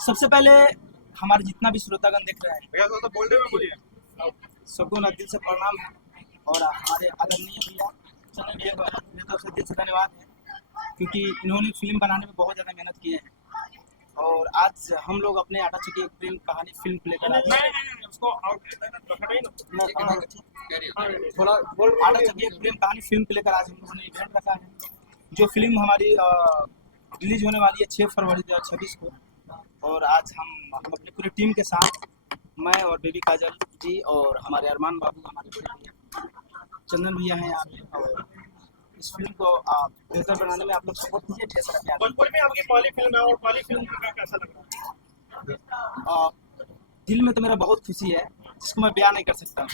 सबसे पहले हमारे जितना भी श्रोतागण देख रहे हैं भैया थोड़ा सा बोल रहे बोलिए। सबको ना दिल से प्रणाम है। और हमारे आदरणीय भैया चंदन भैया को मेरी तरफ से दिल से धन्यवाद है, क्योंकि इन्होंने फिल्म बनाने में बहुत ज़्यादा मेहनत की है। और आज हम लोग अपने आटा चक्की एक प्रेम कहानी फिल्म को लेकर आए हैं। उसको आउट थोड़ा आटा चक्की एक प्रेम कहानी फिल्म को लेकर आज हम लोगों ने इवेंट रखा है, जो फिल्म हमारी रिलीज होने वाली है 6 फरवरी 2026 को। और आज हम अपनी पूरी टीम के साथ, मैं और बेबी काजल जी और हमारे अरमान बाबू, हमारे बड़े भैया चंदन भैया हैं यहाँ पे। और इस फिल्म को आप बेहतर बनाने में आप लोग सपोर्ट कीजिए, ढेर सारा प्यार भोजपुर में आपकी पहली फिल्म है और पहली फिल्म का कैसा लग रहा है? दिल में तो मेरा बहुत खुशी है, जिसको मैं बयान नहीं कर सकता,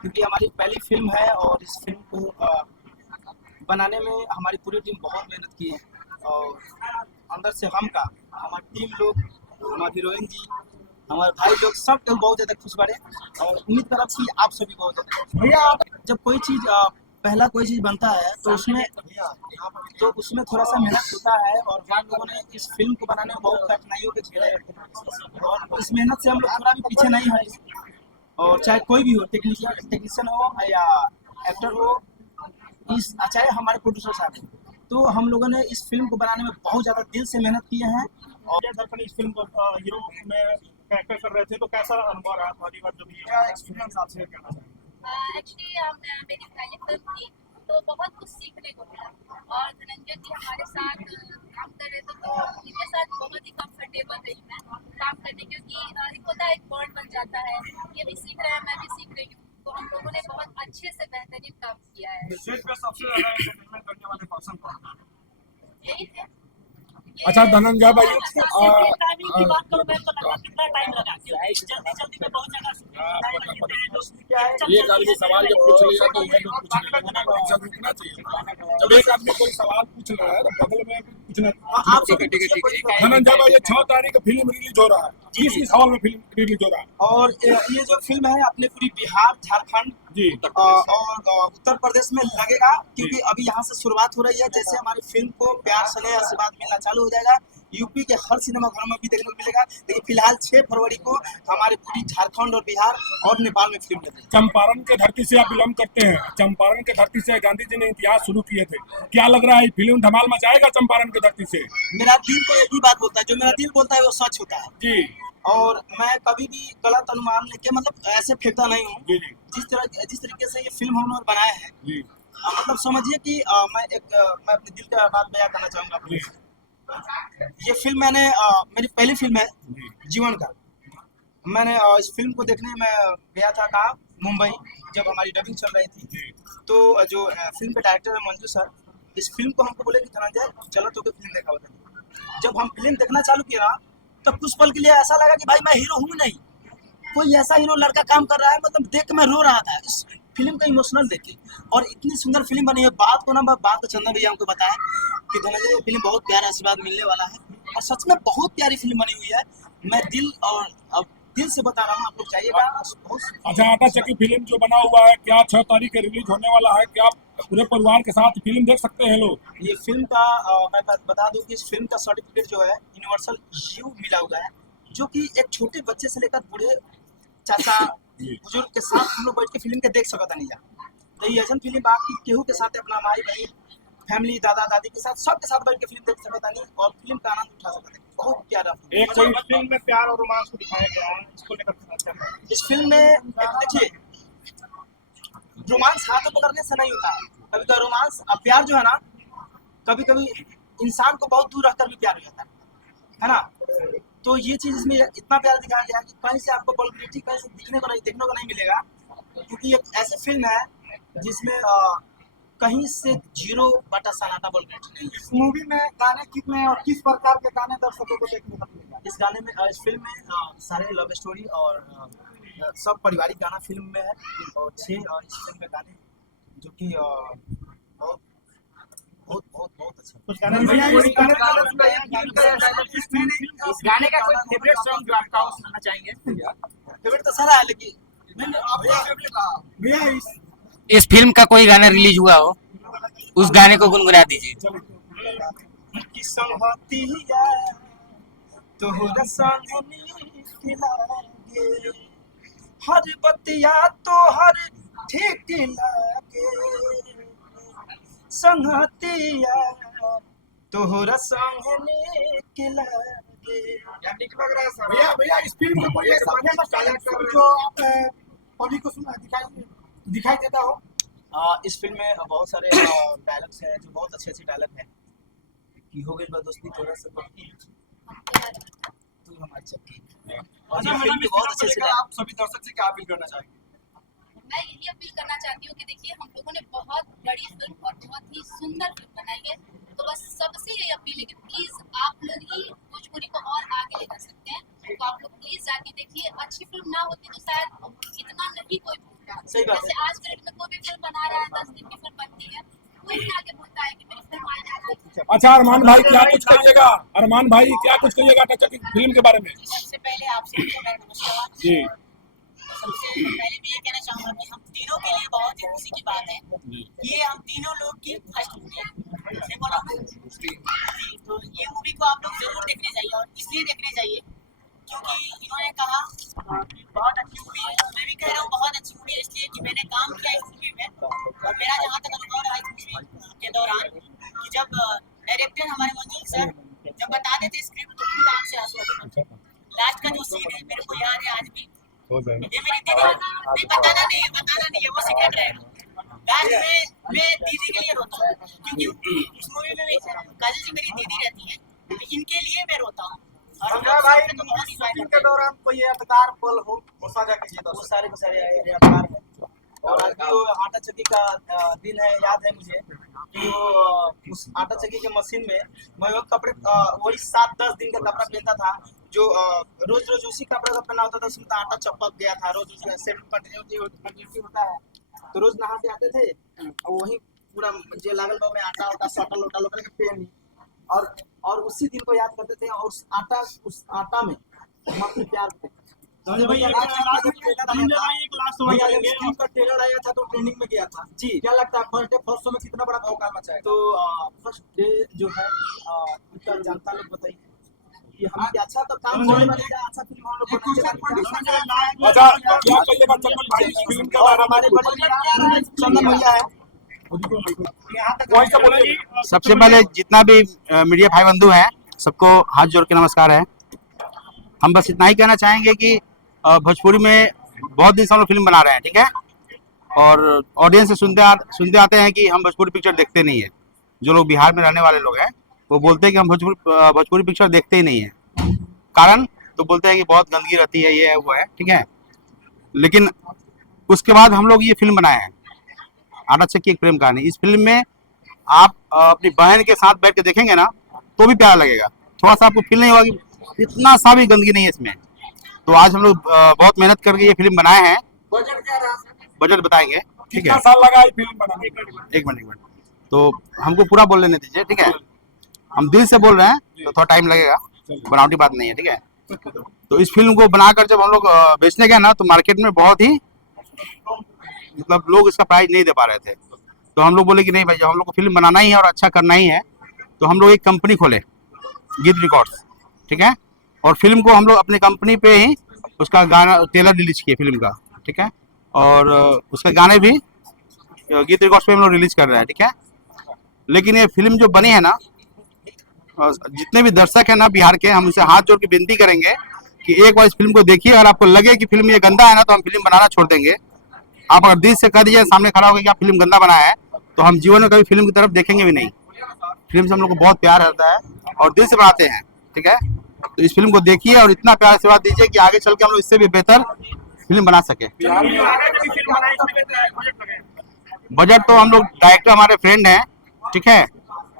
क्योंकि हमारी पहली फिल्म है और इस फिल्म को बनाने में हमारी पूरी टीम बहुत मेहनत की है। और अंदर से हमारी टीम लोग, हमारी हीरोइन जी, हमारे भाई लोग सब लोग बहुत ज़्यादा खुश बड़े। और उम्मीद करब कि आप सभी बहुत ज़्यादा भैया, जब कोई चीज़ पहला कोई चीज़ बनता है तो उसमें थोड़ा सा मेहनत होता है। और हम लोगों ने इस फिल्म को बनाने में बहुत कठिनाइयों के झेले हैं, और इस मेहनत से हम लोग थोड़ा भी पीछे नहीं हटे। और चाहे कोई भी हो, टेक्नीशियन हो या एक्टर हो, चाहे हमारे प्रोड्यूसर साहब हैं, तो हम लोगों ने इस फिल्म को बनाने में बहुत ज़्यादा दिल से मेहनत किए हैं। और दर्पण इस फिल्म को हीरो में कैरेक्टर कर रहे थे, तो कैसा अनुभव रहा पहली बार जब ये एक्सपीरियंस आपसे कहना चाहिए? एक्चुअली मेरी पहली फिल्म थी, तो बहुत कुछ सीखने को मिला। और धनंजय जी हमारे साथ काम कर रहे थे, तो उनके साथ बहुत ही कंफर्टेबल रही मैं काम करने, क्योंकि एक होता है, एक बॉन्ड बन जाता है। ये भी सीख रहे हैं, मैं भी सीख रही हूँ, तो हम लोगों ने बहुत अच्छे से बेहतरीन काम किया है। सेट पे सबसे ज्यादा एंटरटेनमेंट करने वाले पर्सन कौन है? यही थे। अच्छा धनंजय भाई, टाइमिंग की बात करो मैं, तो लगभग कितना टाइम लगा? जल्दी में बहुत ज्यादा एक आदमी सवाल जब पूछ लिया तो मैं लोग पूछ लेना, रुकना चाहिए। जब एक आदमी कोई सवाल पूछ रहा है तो बगल में पूछना। धनंजय भाई, 6 तारीख को फिल्म रिलीज हो रहा है, किस हॉल में फिल्म रिलीज हो रहा है? और ये जो फिल्म है अपने पूरी बिहार, झारखंड जी और उत्तर प्रदेश में लगेगा, क्योंकि अभी यहाँ से शुरुआत हो रही है। जैसे हमारी फिल्म को प्यार स्नेह आशीर्वाद मिलना चालू हो जाएगा, यूपी के हर सिनेमा घरों में भी देखने को मिलेगा। लेकिन फिलहाल 6 फरवरी को हमारे पूरी झारखंड और बिहार और नेपाल में फिल्म लगेगी। चंपारण के धरती से आप बिलोंग करते हैं, चंपारण के धरती से गांधी जी ने इतिहास शुरू किए थे। क्या लग रहा है फिल्म धमाल मचाएगा चंपारण के धरती से? मेरा दिल तो यही बात बोलता है, जो मेरा दिल बोलता है वो सच होता है जी। और मैं कभी भी गलत अनुमान लेके मतलब ऐसे फेंकता नहीं हूँ। जी जिस तरीके से ये फिल्म हम लोग बनाए हैं, जी मतलब समझिए कि मैं अपने दिल का बात बयां करना चाहूँगा। ये फिल्म मेरी पहली फिल्म है जीवन का। मैंने इस फिल्म को देखने में गया था कहाँ, मुंबई, जब हमारी डबिंग चल रही थी। तो जो फिल्म के डायरेक्टर है मंजू सर, इस फिल्म को हमको बोले कि धनंजय चलो तो फिल्म देखा होता। जब हम फिल्म देखना चालू किया ना, तो कुछ पल के लिए ऐसा लगा कि भाई मैं हीरो हूँ नहीं, कोई ऐसा हीरो लड़का काम कर रहा है। मतलब देख के मैं रो रहा था इस फिल्म का इमोशनल देख के। और इतनी सुंदर फिल्म बनी है। बात को चंदन भैया हमको बताया कि धनंजय ये फिल्म बहुत प्यारा आशीर्वाद मिलने वाला है, और सच में बहुत प्यारी फिल्म बनी हुई है। मैं दिल से बता रहा हूँ, आप लोग जाइएगा। अच्छा, आटा चक्की फिल्म जो बना हुआ है, क्या 6 तारीख को रिलीज होने वाला है? क्या पूरे परिवार के साथ फिल्म देख सकते हैं लोग? ये फिल्म का मैं बता दूं कि इस फिल्म का सर्टिफिकेट जो है यूनिवर्सल यू मिला हुआ है, जो कि एक छोटे बच्चे से लेकर बूढ़े चाचा बुजुर्ग के साथ हम लोग बैठ के फिल्म के देख सकता नहीं जा। तो ये ऐसा फिल्म बाकी केहू के साथ अपना माई बहन फैमिली दादा दादी के साथ सबके साथ बैठ के फिल्म देख सकता नहीं, और फिल्म का आनंद उठा सकते हैं। बहुत प्यारा एक कोई फिल्म में प्यार और रोमांस को दिखाया गया है, इसको लेकर इस फिल्म में देखिए, रोमांस हाथों पकड़ने से नहीं होता है। कभी कभी रोमांस और प्यार जो है ना, कभी कभी इंसान को बहुत दूर रखकर भी प्यार हो जाता है ना। तो ये चीज इसमें इतना प्यार दिखाया गया है कि कहीं से आपको वल्गैरिटी कहीं से देखने को नहीं मिलेगा, क्योंकि एक ऐसी फिल्म है जिसमें कहीं से 0 सन्नाटा वल्गैरिटी नहीं है। इस मूवी में गाने कितने और किस प्रकार के गाने दर्शकों को देखने को मिलेगा? इस फिल्म में सारे लव स्टोरी और सब पारिवारिक गाना फिल्म में है, और 6 और इस फिल्म में गाने जो कि बहुत बहुत बहुत बहुत अच्छा। कुछ गाने इस गाने का कोई फेवरेट सॉन्ग जो आपका सुनना चाहेंगे? फेवरेट तो सारा है, लेकिन भैया इस फिल्म का कोई गाना रिलीज हुआ हो, उस गाने को गुनगुना दीजिए। कि संगति है तोहरा संग नीक लागे हर बतिया तो हर ठीक लागे संगतिया तोहरा संग नीक लागे। यार ठीक लग रहा है सर। भैया भैया इस फिल्म में कोई ऐसा कैरेक्टर जो पब्लिक को दिखाई देता हो? इस फिल्म में बहुत सारे डायलॉग्स हैं जो बहुत अच्छे अच्छे डायलॉग हैं कि हो गई दोस्ती थोड़ा सा बाकी तू हमारी चक्की। और ये फिल्म के बहुत अच्छे अच्छे आप सभी दर्शक से क्या अपील करना चाहेंगे? मैं यही अपील करना चाहती हूँ कि देखिए हम लोगों ने बहुत बड़ी फिल्म और बहुत ही सुंदर फिल्म बनाई है, तो बस सबसे यही अपील है कि प्लीज आप लोग ही भोजपुरी को और आगे ले जा सकते हैं, तो आप लोग प्लीज जाके देखिए। अच्छी फिल्म ना होती तो शायद इतना नहीं कोई भूलता। सही बात है। जैसे आज के डेट में कोई भी फिल्म बना रहा है 10 दिन की फिल्म बनती है, कोई भी आगे बोलता है कि मेरी फिल्म आज आ गई। अच्छा अरमान भाई क्या कुछ कहिएगा? अरमान भाई क्या कुछ कहिएगा टचक फिल्म के बारे में? सबसे पहले आप सबको मेरा नमस्कार। जी सबसे पहले मैं ये कहना चाहूंगा कि हम तीनों के लिए बहुत ही खुशी की बात है, ये हम तीनों लोग की फर्स्ट मूवी है। सही बोला मैं? तो ये मूवी को आप लोग जरूर देखने जाइए, और इसलिए देखने जाइए क्योंकि इन्होंने कहा कि बहुत अच्छी मूवी है। मैं भी कह रहा हूँ बहुत अच्छी मूवी है, इसलिए कि मैंने काम किया इस मूवी में, और मेरा जहाँ तक अनुभव रहा इस मूवी के दौरान कि जब डायरेक्टर हमारे मंजूर सर जब बताते थे स्क्रिप्ट तो खुद आंख से आंसू आते थे। लास्ट का जो सीन है मेरे को याद है आज भी। ये मेरी दीदी नहीं, बताना नहीं है, वो सीक्रेट रहेगा। लास्ट में मैं दीदी के लिए रोता हूँ क्योंकि इस मूवी में काजल जी मेरी दीदी रहती है, तो इनके लिए मैं रोता हूँ। और भाई तो बहुत ही के दौरान कोई यादगार पल हो वो साझा कीजिए। वो सारे के सारे यादगार हैं। और आज भी वो आटा चक्की का दिन है, याद है मुझे कि वो उस आटा चक्की के मशीन में मैं वो कपड़े वही 7-10 दिन का कपड़ा पहनता था, जो रोज रोज उसी कपड़े का पहना होता था, उसमें तो आटा चपक गया था। रोज उसका सेट कंटिन्यूटी होता है, तो रोज नहाते आते थे और वही पूरा जे लागल बा में आटा उटा सटल उटल करके पहन, और उसी दिन को याद करते थे, और उस आटा में हम अपने प्यार थे। भैया एक लास्ट सवाल करेंगे। का ट्रेलर आया था तो ट्रेंडिंग में गया था जी। क्या लगता है फर्स्ट शो में कितना बड़ा भौकाल मचा है? तो फर्स्ट डे जो है इनका जनता लोग बताइए कि हम क्या अच्छा तो काम होने वाले का अच्छा फिल्म हम लोग अच्छा क्या कहिएगा चंदन भाई इस फिल्म के बारे में? हमारे बड़े चंदन भैया है। वहीं से बोलिए। सबसे पहले जितना भी मीडिया भाई बंधु हैं सबको हाथ जोड़ के नमस्कार है। हम बस इतना ही कहना चाहेंगे कि भोजपुरी में बहुत दिन से हम लोग फिल्म बना रहे हैं, ठीक है, और ऑडियंस से सुनते आते हैं कि हम भोजपुरी पिक्चर देखते नहीं है। जो लोग बिहार में रहने वाले लोग हैं वो बोलते हैं कि हम भोजपुरी पिक्चर देखते ही नहीं है। कारण तो बोलते हैं कि बहुत गंदगी रहती है, ये है वो है, ठीक है। लेकिन उसके बाद हम लोग ये फिल्म बनाए हैं आटा चक्की एक प्रेम कहानी। इस फिल्म में आप अपनी बहन के साथ बैठ के देखेंगे ना तो भी प्यारा लगेगा, थोड़ा सा आपको फील नहीं होगा कि इतना सा भी गंदगी नहीं है इसमें। तो आज हम लोग बहुत मेहनत करके ये फिल्म बनाए हैं। बजट बताएंगे, ठीक है। कितना साल लगा ये फिल्म बनाने में? एक मिनट तो हमको पूरा बोल लेने दीजिए, ठीक है। हम दिल से बोल रहे हैं तो थोड़ा टाइम लगेगा, बनावटी बात नहीं है, ठीक है। तो इस फिल्म को बनाकर जब हम लोग बेचने गए ना तो मार्केट में बहुत ही मतलब लोग इसका प्राइस नहीं दे पा रहे थे। तो हम लोग बोले कि नहीं भाई जब हम लोग को फिल्म बनाना ही है और अच्छा करना ही है तो हम लोग एक कंपनी खोले, गीत रिकॉर्ड्स, ठीक है। और फिल्म को हम लोग अपनी कंपनी पे ही उसका गाना ट्रेलर रिलीज किए फिल्म का, ठीक है। और उसके गाने भी गीत रिकॉर्ड्स पे हम लोग रिलीज कर रहे हैं, ठीक है। लेकिन ये फिल्म जो बनी है ना, जितने भी दर्शक हैं ना बिहार के, हम उनसे हाथ जोड़ के विनती करेंगे कि एक बार इस फिल्म को देखिए। अगर आपको लगे कि फिल्म ये गंदा है ना तो हम फिल्म बनाना छोड़ देंगे। आप अगर दिल से कह दीजिए सामने खड़ा होकर कि आप फिल्म गंदा बनाया है तो हम जीवन में कभी फिल्म की तरफ देखेंगे भी नहीं। फिल्म से हम लोग को बहुत प्यार रहता है और दिल से बनाते हैं, ठीक है। तो इस फिल्म को देखिए और इतना प्यार आशीर्वाद दीजिए कि आगे चल के हम लोग इससे भी बेहतर फिल्म बना सके। बजट तो हम लोग डायरेक्टर हमारे फ्रेंड हैं, ठीक है,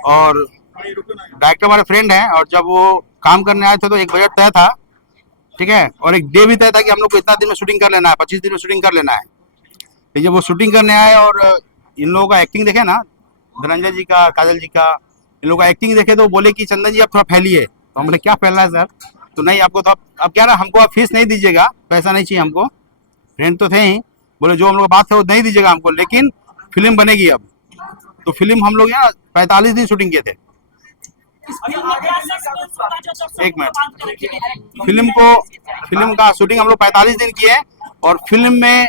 और डायरेक्टर हमारे फ्रेंड हैं, और जब वो काम करने आए थे तो एक बजट तय था, ठीक है, और एक डे भी तय था कि हम लोग को इतना दिन में शूटिंग कर लेना है, 25 दिन में शूटिंग कर लेना है। जब वो शूटिंग करने आए और इन लोगों का एक्टिंग देखे ना, धनंजय जी का, काजल जी का, इन लोगों का एक्टिंग देखे तो बोले कि चंदन जी आप थोड़ा फैलिए। तो हम बोले क्या फैलना है सर? तो नहीं आपको तो अब क्या ना, हमको आप फीस नहीं दीजिएगा, पैसा नहीं चाहिए हमको, फ्रेंड तो थे ही। बोले जो हम लोग बात है वो नहीं दीजिएगा हमको, लेकिन फिल्म बनेगी अब। तो फिल्म हम लोग यहाँ 45 दिन शूटिंग किए थे, एक मिनट। फिल्म का शूटिंग हम लोग 45 दिन किए हैं, और फिल्म में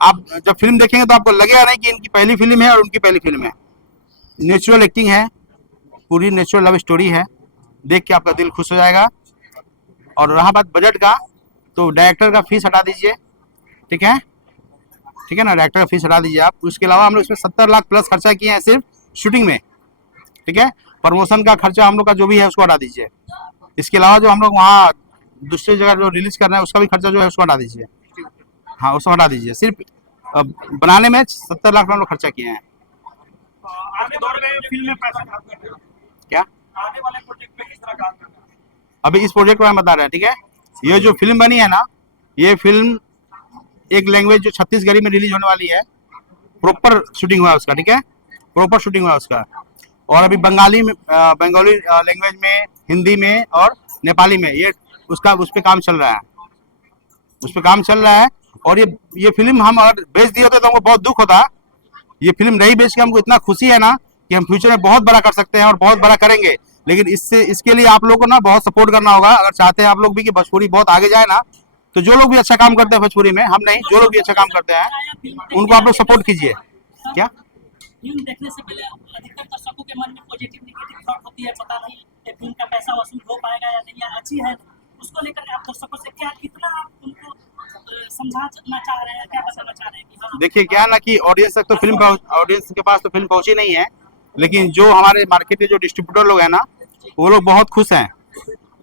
आप जब फिल्म देखेंगे तो आपको लगेगा नहीं कि इनकी पहली फिल्म है और उनकी पहली फिल्म है। नेचुरल एक्टिंग है, पूरी नेचुरल लव स्टोरी है, देख के आपका दिल खुश हो जाएगा। और रहा बात बजट का, तो डायरेक्टर का फीस हटा दीजिए, ठीक है ना, डायरेक्टर का फीस हटा दीजिए आप। उसके अलावा हम लोग इसमें 70 लाख प्लस खर्चा किए हैं सिर्फ शूटिंग में, ठीक है। प्रमोशन का खर्चा हम लोग का जो भी है उसको हटा दीजिए। इसके अलावा जो हम लोग वहाँ दूसरी जगह जो रिलीज करना है उसका भी खर्चा जो है उसको हटा दीजिए, हाँ उसको हटा दीजिए। सिर्फ बनाने में 70 लाख हम लोग खर्चा किए हैं। आगे दौर में फिल्म में पैसा काम कर रहे हो, क्या आने वाले प्रोजेक्ट में किस तरह काम करना है? अभी इस प्रोजेक्ट में हम बता रहे हैं, ठीक है। ये जो फिल्म बनी है ना, ये फिल्म एक लैंग्वेज जो छत्तीसगढ़ी में रिलीज होने वाली है, प्रॉपर शूटिंग हुआ है उसका, ठीक है, प्रॉपर शूटिंग हुआ है उसका। और अभी बंगाली लैंग्वेज में, हिंदी में और नेपाली में ये उस पर काम चल रहा है, और ये फिल्म हम अगर बेच दिए होते तो हमको बहुत दुख होता। ये फिल्म नहीं बेच के हमको इतना खुशी है ना कि हम फ्यूचर में बहुत बड़ा कर सकते हैं और बहुत बड़ा करेंगे। लेकिन इसके लिए आप लोगों को ना बहुत सपोर्ट करना होगा। अगर चाहते हैं आप लोग भी कि भोजपुरी बहुत आगे जाए ना, तो जो लोग भी अच्छा काम करते हैं भोजपुरी में, हम नहीं, जो लोग भी अच्छा काम करते हैं उनको आप लोग सपोर्ट कीजिए। क्या फिल्म देखने से पहले अधिकतर दर्शकों के मन में पॉजिटिव नेगेटिव थॉट होती है, पता नहीं ये फिल्म का पैसा वसूल हो पाएगा या नहीं, या अच्छी है, उसको लेकर आप दर्शकों से कितना आप उनको समझाना चाह रहे हैं, क्या बताना चाह रहे हैं कि हाँ? देखिए क्या ना कि ऑडियंस तक तो ऑडियंस के पास तो फिल्म पहुंची नहीं है, लेकिन जो हमारे मार्केट के जो डिस्ट्रीब्यूटर लोग हैं ना, वो लोग बहुत खुश हैं।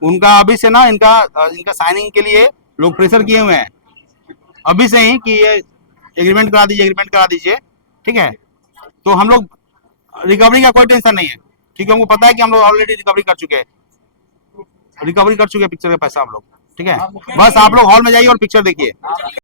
उनका अभी से ना इनका साइनिंग के लिए लोग प्रेशर किए हुए हैं अभी से ही कि ये एग्रीमेंट करा दीजिए, ठीक है। तो हम लोग रिकवरी का कोई टेंशन नहीं है, क्योंकि हमको पता है कि हम लोग ऑलरेडी रिकवरी कर चुके हैं पिक्चर का पैसा हम लोग, ठीक है। बस आप लोग हॉल में जाइए और पिक्चर देखिए।